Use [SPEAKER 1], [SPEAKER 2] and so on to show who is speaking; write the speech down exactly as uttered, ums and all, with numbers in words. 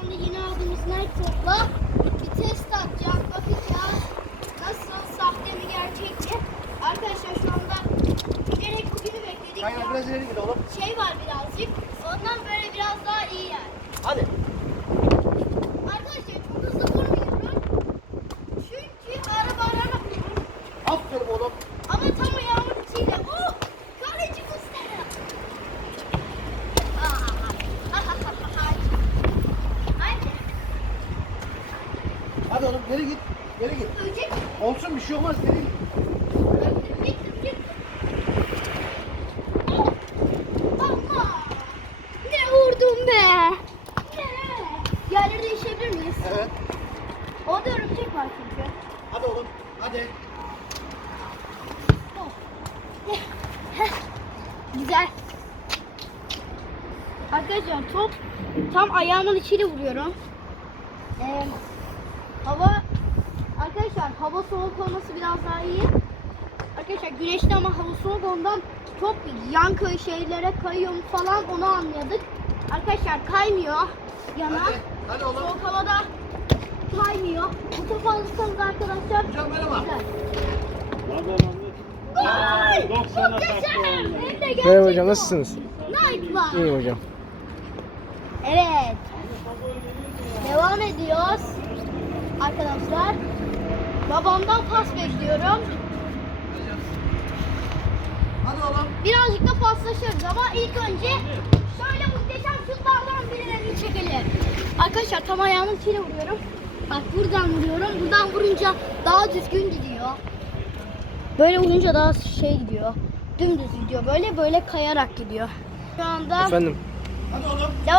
[SPEAKER 1] şimdi yeni aldığımız Nike topla bir test atacağız. Bakacağız nasıl, sahte mi gerçek mi? Arkadaşlar şu anda bilerek bugünü bekledik.
[SPEAKER 2] Aynen biraz ileri git oğlum.
[SPEAKER 1] Şey var birazcık. Ondan böyle biraz daha iyi yani.
[SPEAKER 2] Hadi.
[SPEAKER 1] Arkadaşlar çok hızlı vurmuyorum. Çünkü araba araba.
[SPEAKER 2] Aferin oğlum.
[SPEAKER 1] Ama tam ayağımın içiyle. Oh! Kaleci Mustafa. Haydi.
[SPEAKER 2] Hadi oğlum geri git. Geri git.
[SPEAKER 1] Ölecek.
[SPEAKER 2] Olsun bir şey olmaz geri git.
[SPEAKER 1] Gittim gittim. Oh! Allah! Ne vurdum be? Ne? Yerleri değişebilir miyiz?
[SPEAKER 2] Evet.
[SPEAKER 1] Orada örümcek var çünkü.
[SPEAKER 2] Hadi oğlum. Hadi.
[SPEAKER 1] Oh. Heh. Güzel. Arkadaşlar top tam ayağımın içiyle vuruyorum. Ee, hava arkadaşlar hava soğuk olması biraz daha iyi. Arkadaşlar güneşli ama hava soğuk ondan top yan köy şeylere kayıyor mu falan onu anladık. Arkadaşlar kaymıyor yana.
[SPEAKER 2] Hadi. Hadi oğlum.
[SPEAKER 1] Soğuk havada kaymıyor. Bu topu alırsanız arkadaşlar
[SPEAKER 2] Hocam merhaba.
[SPEAKER 1] güzel.
[SPEAKER 3] Abi
[SPEAKER 1] Gol!
[SPEAKER 3] doksana
[SPEAKER 1] Muhteşem!
[SPEAKER 3] taktı
[SPEAKER 1] Hem de gerçek
[SPEAKER 4] Merhaba hocam,
[SPEAKER 1] gol.
[SPEAKER 4] nasılsınız?
[SPEAKER 1] Nike var.
[SPEAKER 4] İyiyim hocam.
[SPEAKER 1] Evet. Devam ediyoruz. Arkadaşlar. Babamdan pas bekliyorum.
[SPEAKER 2] Hadi oğlum.
[SPEAKER 1] Birazcık da paslaşırız ama ilk önce şöyle muhteşem şutlardan birini çekelim. Arkadaşlar tam ayağımın içine vuruyorum. Bak buradan vuruyorum. Buradan vurunca daha düzgün gidiyor. Böyle vurunca daha şey gidiyor. Dümdüz gidiyor. Böyle böyle kayarak gidiyor. Şu anda
[SPEAKER 4] Efendim.
[SPEAKER 2] Hadi oğlum.
[SPEAKER 1] devam